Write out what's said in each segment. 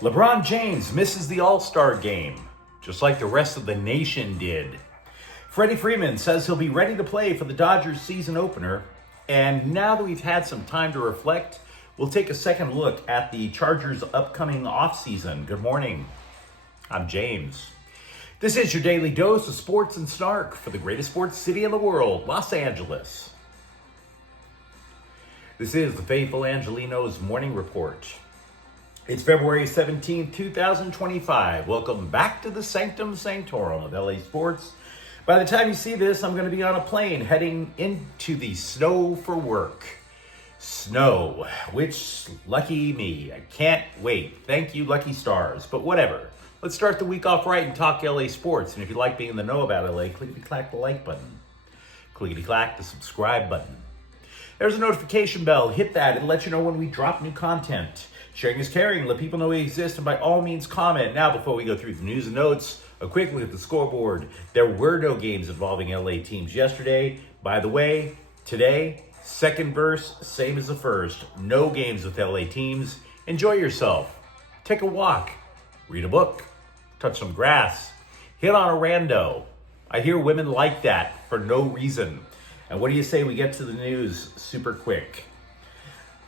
LeBron James misses the All-Star game, just like the rest of the nation did. Freddie Freeman says he'll be ready to play for the Dodgers season opener. And now that we've had some time to reflect, we'll take a second look at the Chargers' upcoming offseason. Good morning. I'm James. This is your daily dose of sports and snark for the greatest sports city in the world, Los Angeles. This is the faithful Angelenos Morning Report. It's February 17, 2025. Welcome back to the Sanctum Sanctorum of LA Sports. By the time you see this, I'm going to be on a plane heading into the snow for work. Snow, which, lucky me, I can't wait. Thank you, lucky stars, but whatever. Let's start the week off right and talk LA sports. And if you like being in the know about LA, clickety-clack the like button. Clickety-clack the subscribe button. There's a notification bell. Hit that. It'll let you know when we drop new content. Sharing is caring. Let people know we exist. And by all means, comment. Now, before we go through the news and notes, a quick look at the scoreboard. There were no games involving LA teams yesterday. By the way, today, second verse, same as the first. No games with LA teams. Enjoy yourself. Take a walk. Read a book. Touch some grass. Hit on a rando. I hear women like that for no reason. And what do you say we get to the news super quick?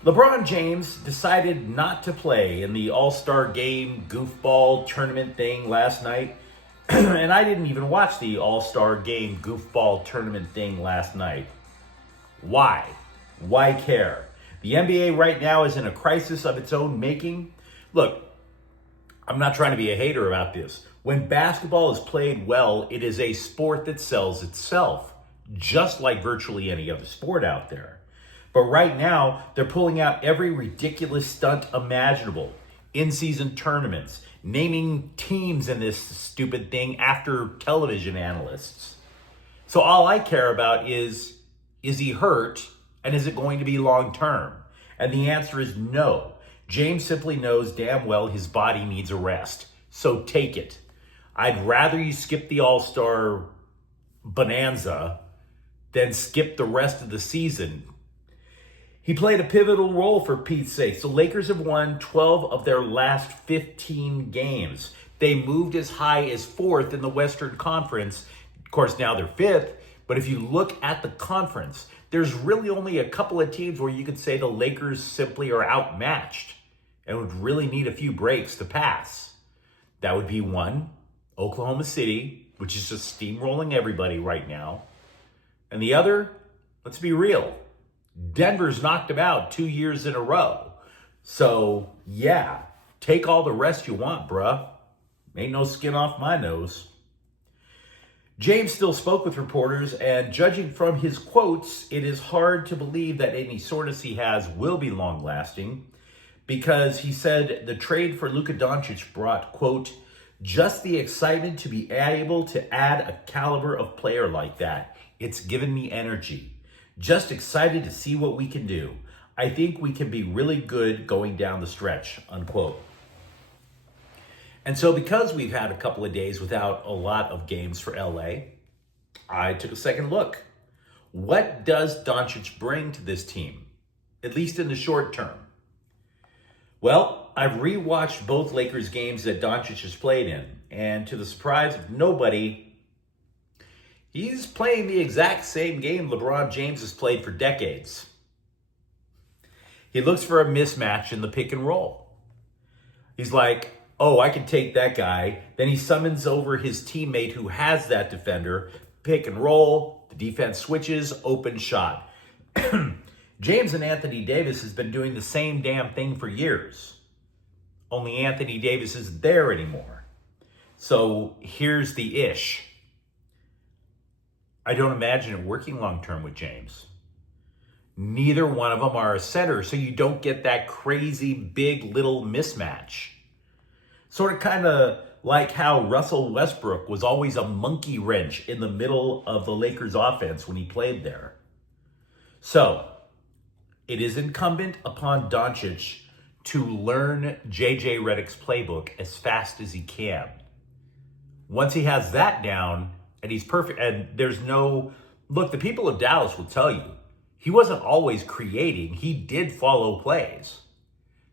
LeBron James decided not to play in the All-Star Game goofball tournament thing last night. And I didn't even watch the All-Star Game goofball tournament thing last night. Why? Why care? The NBA right now is in a crisis of its own making. Look, I'm not trying to be a hater about this. When basketball is played well, it is a sport that sells itself, just like virtually any other sport out there. But right now, they're pulling out every ridiculous stunt imaginable. In-season tournaments, naming teams in this stupid thing after television analysts. So all I care about is he hurt, and is it going to be long-term? And the answer is no. James simply knows damn well his body needs a rest. So take it. I'd rather you skip the All-Star bonanza than skip the rest of the season. He played a pivotal role for Pete's sake. The Lakers have won 12 of their last 15 games. They moved as high as fourth in the Western Conference. Of course, now they're fifth. But if you look at the conference, there's really only a couple of teams where you could say the Lakers simply are outmatched and would really need a few breaks to pass. That would be one, Oklahoma City, which is just steamrolling everybody right now. And the other, let's be real, Denver's knocked them out 2 years in a row. So, yeah, take all the rest you want, bruh. Ain't no skin off my nose. James still spoke with reporters, and judging from his quotes, it is hard to believe that any soreness he has will be long-lasting, because he said the trade for Luka Doncic brought, quote, just the excitement to be able to add a caliber of player like that. It's given me energy. Just excited to see what we can do. I think we can be really good going down the stretch, unquote. And so because we've had a couple of days without a lot of games for LA, I took a second look. What does Doncic bring to this team, at least in the short term? Well, I've rewatched both Lakers games that Doncic has played in, and to the surprise of nobody, he's playing the exact same game LeBron James has played for decades. He looks for a mismatch in the pick and roll. He's like, oh, I can take that guy. Then he summons over his teammate who has that defender, pick and roll, the defense switches, open shot. James and Anthony Davis has been doing the same damn thing for years. Only Anthony Davis isn't there anymore. So here's the ish. I don't imagine it working long-term with James. Neither one of them are a center, so you don't get that crazy big little mismatch. Sort of kind of like how Russell Westbrook was always a monkey wrench in the middle of the Lakers offense when he played there. So, it is incumbent upon Doncic to learn JJ Redick's playbook as fast as he can. Once he has that down, and he's perfect, and there's no... Look, the people of Dallas will tell you, he wasn't always creating. He did follow plays.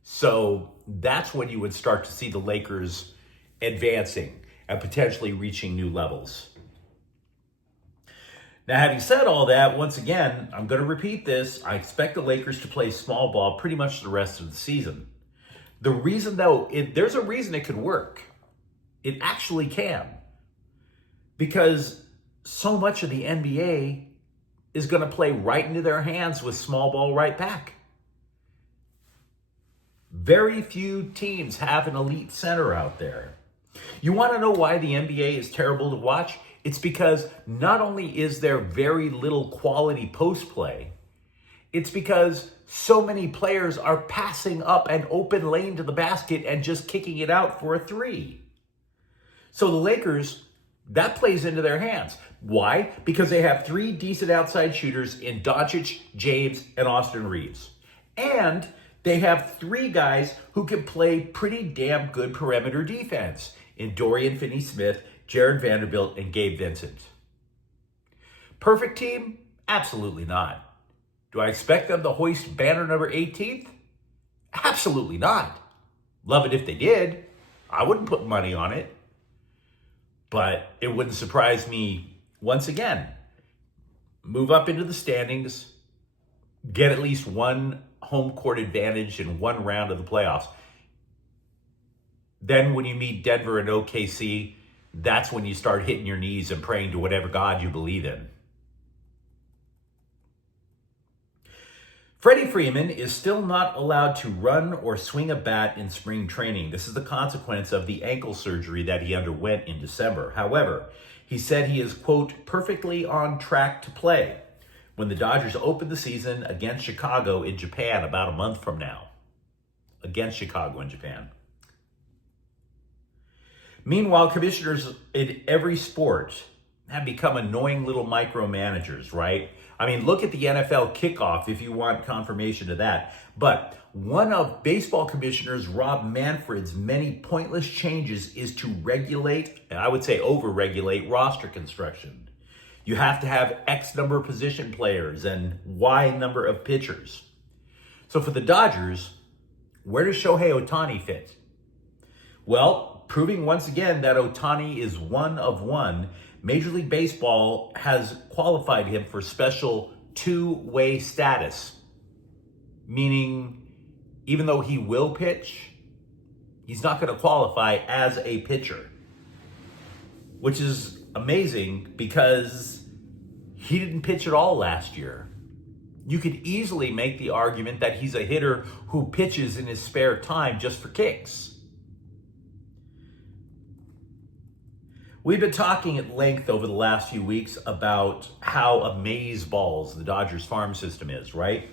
So that's when you would start to see the Lakers advancing and potentially reaching new levels. Now, having said all that, once again, I'm going to repeat this. I expect the Lakers to play small ball pretty much the rest of the season. The reason, though, there's a reason it could work. It actually can. Because so much of the NBA is going to play right into their hands with small ball right back. Very few teams have an elite center out there. You want to know why the NBA is terrible to watch? It's because not only is there very little quality post play, it's because so many players are passing up an open lane to the basket and just kicking it out for a three. So the Lakers, that plays into their hands. Why? Because they have three decent outside shooters in Doncic, James, and Austin Reeves. And they have three guys who can play pretty damn good perimeter defense in Dorian Finney-Smith, Jared Vanderbilt, and Gabe Vincent. Perfect team? Absolutely not. Do I expect them to hoist banner number 18th? Absolutely not. Love it if they did. I wouldn't put money on it. But it wouldn't surprise me, once again, move up into the standings, get at least one home court advantage in one round of the playoffs. Then when you meet Denver and OKC, that's when you start hitting your knees and praying to whatever God you believe in. Freddie Freeman is still not allowed to run or swing a bat in spring training. This is the consequence of the ankle surgery that he underwent in December. However, he said he is, quote, perfectly on track to play when the Dodgers open the season against Chicago in Japan about a month from now. Against Chicago in Japan. Meanwhile, commissioners in every sport have become annoying little micromanagers, right? I mean, look at the NFL kickoff if you want confirmation of that. But one of baseball commissioners, Rob Manfred's many pointless changes is to regulate, and I would say over-regulate, roster construction. You have to have X number of position players and Y number of pitchers. So for the Dodgers, where does Shohei Ohtani fit? Well, proving once again that Ohtani is one of one, Major League Baseball has qualified him for special two-way status, meaning even though he will pitch, he's not going to qualify as a pitcher, which is amazing because he didn't pitch at all last year. You could easily make the argument that he's a hitter who pitches in his spare time just for kicks. We've been talking at length over the last few weeks about how amazeballs the Dodgers farm system is, right?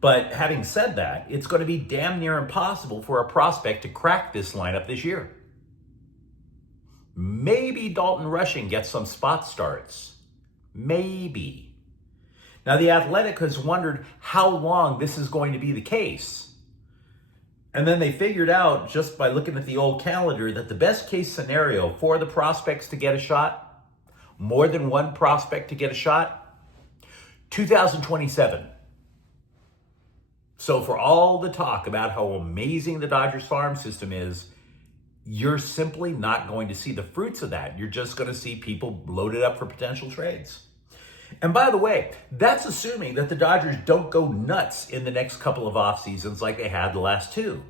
But having said that, it's going to be damn near impossible for a prospect to crack this lineup this year. Maybe Dalton Rushing gets some spot starts. Maybe. Now, The Athletic has wondered how long this is going to be the case. And then they figured out, just by looking at the old calendar, that the best case scenario for the prospects to get a shot, more than one prospect to get a shot, 2027. So for all the talk about how amazing the Dodgers farm system is, you're simply not going to see the fruits of that. You're just going to see people loaded up for potential trades. And by the way, that's assuming that the Dodgers don't go nuts in the next couple of off seasons like they had the last two.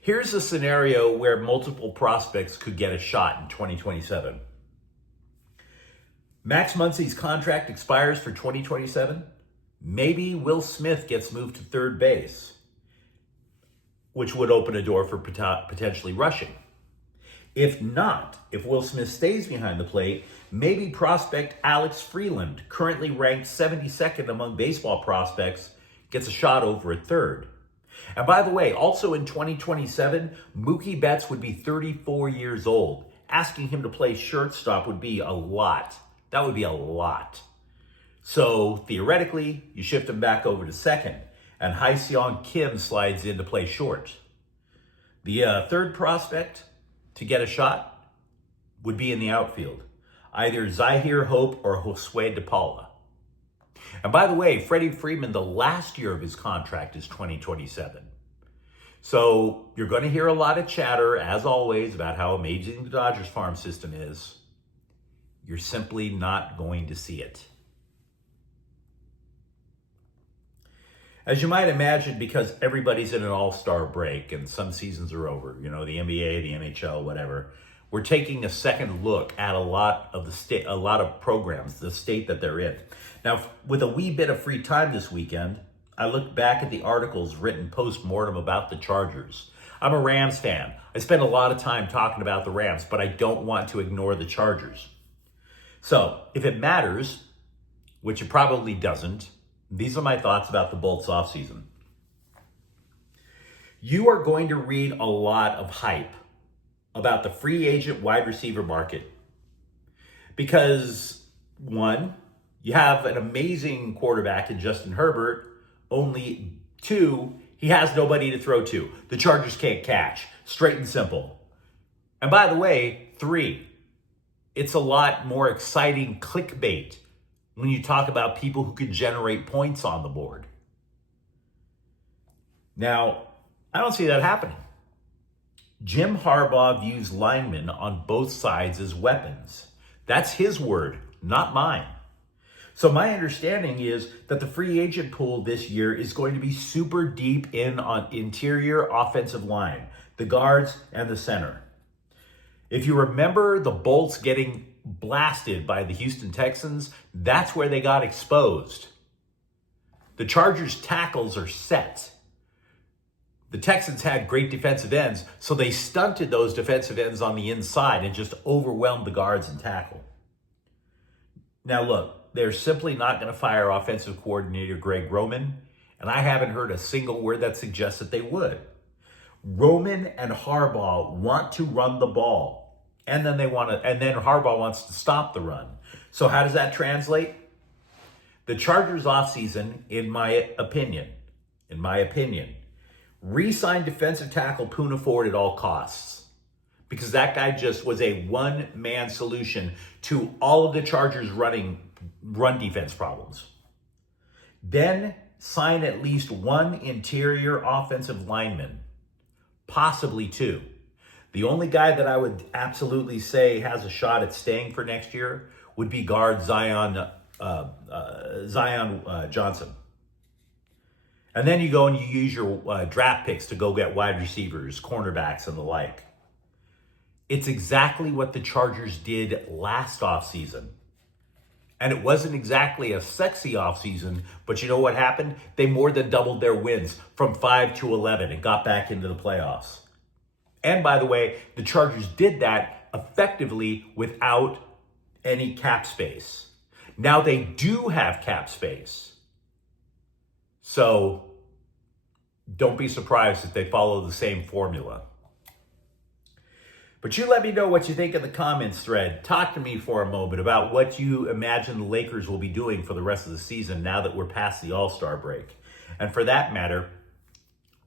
Here's a scenario where multiple prospects could get a shot in 2027. Max Muncy's contract expires for 2027. Maybe Will Smith gets moved to third base, which would open a door for potentially Rushing. If not, if Will Smith stays behind the plate, maybe prospect Alex Freeland, currently ranked 72nd among baseball prospects, gets a shot over at third. And by the way, also in 2027, Mookie Betts would be 34 years old. Asking him to play shortstop would be a lot. That would be a lot. So theoretically, you shift him back over to second, and Ha-Seong Kim slides in to play short. The third prospect to get a shot would be in the outfield, either Zahir Hope or Josue De Paula. And by the way, Freddie Freeman, the last year of his contract is 2027. So you're going to hear a lot of chatter, as always, about how amazing the Dodgers farm system is. You're simply not going to see it. As you might imagine, because everybody's in an all-star break and some seasons are over, the NBA, the NHL, whatever, we're taking a second look at a lot of programs, the state that they're in. Now, with a wee bit of free time this weekend, I looked back at the articles written post-mortem about the Chargers. I'm a Rams fan. I spend a lot of time talking about the Rams, but I don't want to ignore the Chargers. So, if it matters, which it probably doesn't, these are my thoughts about the Bolts offseason. You are going to read a lot of hype about the free agent wide receiver market because, one, you have an amazing quarterback in Justin Herbert. Only two, he has nobody to throw to. The Chargers can't catch. Straight and simple. And by the way, three, it's a lot more exciting clickbait when you talk about people who could generate points on the board. Now, I don't see that happening. Jim Harbaugh views linemen on both sides as weapons. That's his word, not mine. So my understanding is that the free agent pool this year is going to be super deep in on interior offensive line, the guards and the center. If you remember the Bolts getting blasted by the Houston Texans, that's where they got exposed. The Chargers' tackles are set. The Texans had great defensive ends, so they stunted those defensive ends on the inside and just overwhelmed the guards and tackle. Now look, they're simply not going to fire offensive coordinator Greg Roman, and I haven't heard a single word that suggests that they would. Roman and Harbaugh want to run the ball, and then Harbaugh wants to stop the run. So how does that translate? The Chargers offseason, in my opinion, re-sign defensive tackle Poona Ford at all costs. Because that guy just was a one-man solution to all of the Chargers' run defense problems. Then sign at least one interior offensive lineman, possibly two. The only guy that I would absolutely say has a shot at staying for next year would be guard Zion Johnson. And then you go and you use your draft picks to go get wide receivers, cornerbacks, and the like. It's exactly what the Chargers did last offseason. And it wasn't exactly a sexy offseason, but you know what happened? They more than doubled their wins from 5 to 11 and got back into the playoffs. And by the way, the Chargers did that effectively without any cap space. Now they do have cap space. So don't be surprised if they follow the same formula. But you let me know what you think in the comments thread. Talk to me for a moment about what you imagine the Lakers will be doing for the rest of the season now that we're past the All-Star break. And for that matter,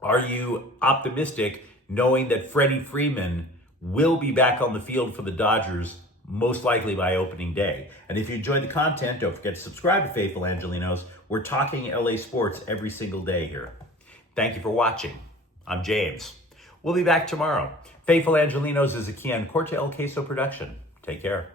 are you optimistic knowing that Freddie Freeman will be back on the field for the Dodgers most likely by opening day? And if you enjoyed the content, don't forget to subscribe to Faithful Angelenos. We're talking LA sports every single day here. Thank you for watching. I'm James. We'll be back tomorrow. Faithful Angelenos is a Kian Corte El Queso production. Take care.